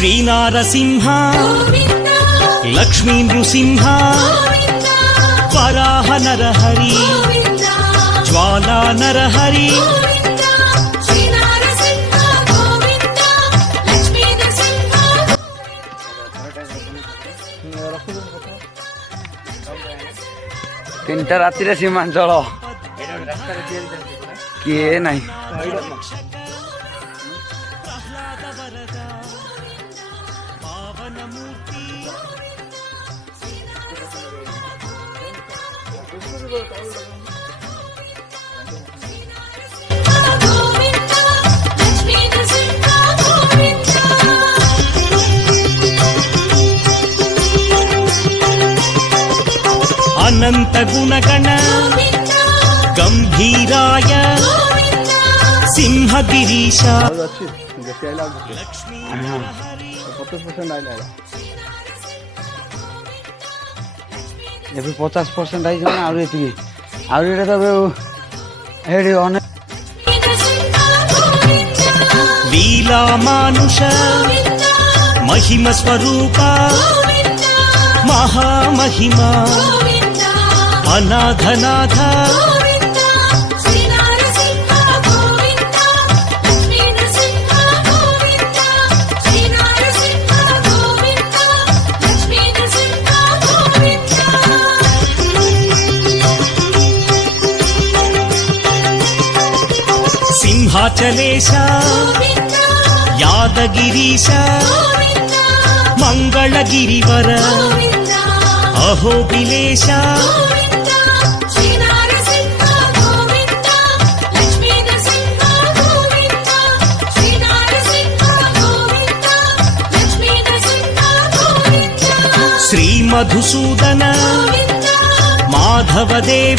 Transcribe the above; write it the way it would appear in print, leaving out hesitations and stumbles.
శ్రీనారసింహ లక్ష్మీ నృసింహ వరాహ నరహరి జ్వాలా నరహరి ତିନିଟା ରାତିରେ ସୀମାଞ୍ଚଳ କିଏ ନାହିଁ। అనంత గుణగణ గంభీరాయ సింహగిరీశ ଏବେ 50% ଆଇଛି ମାନେ ଆହୁରି ଏତିକି ଆହୁରି ଏଇଟା ତ ଏଇଠି ଅନେକ లీలా మానుష మహిమ స్వరూప మహామహిమా అనాథనాథ సింహాచలేశ యాదగిరీశ మంగళగిరివర అహోబిలేశ శ్రీ మధుసూదన మాధవదేవ